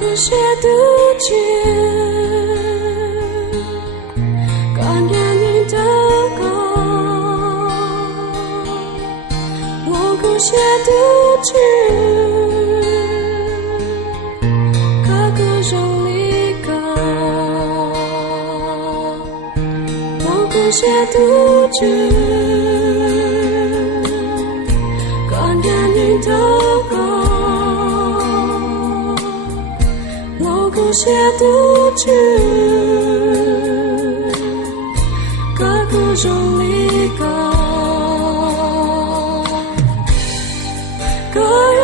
个些独居，感染你的高，我个些独居，个个让你高，我个些独居，感染你的高。有些独居，个个容易高，个人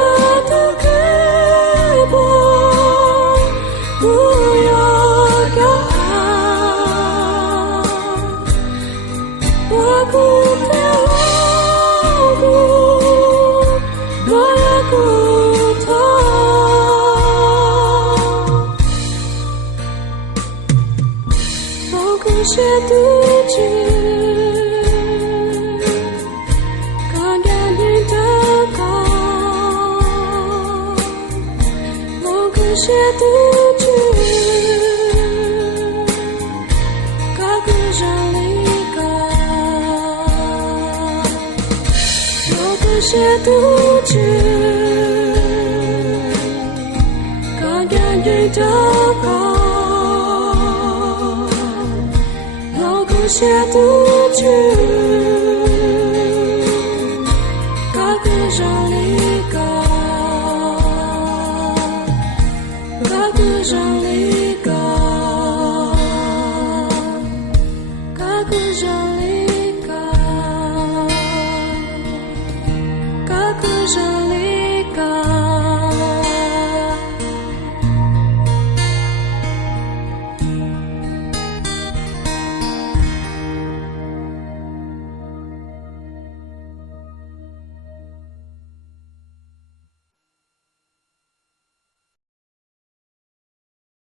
的给我不要高，我不偏老古，我也不痛。有些独居，感染你的高，有些独居，个个让你高，有些独居，感染你的高。有些独居，个个让你高，个个让你高，个个让你高，个个让。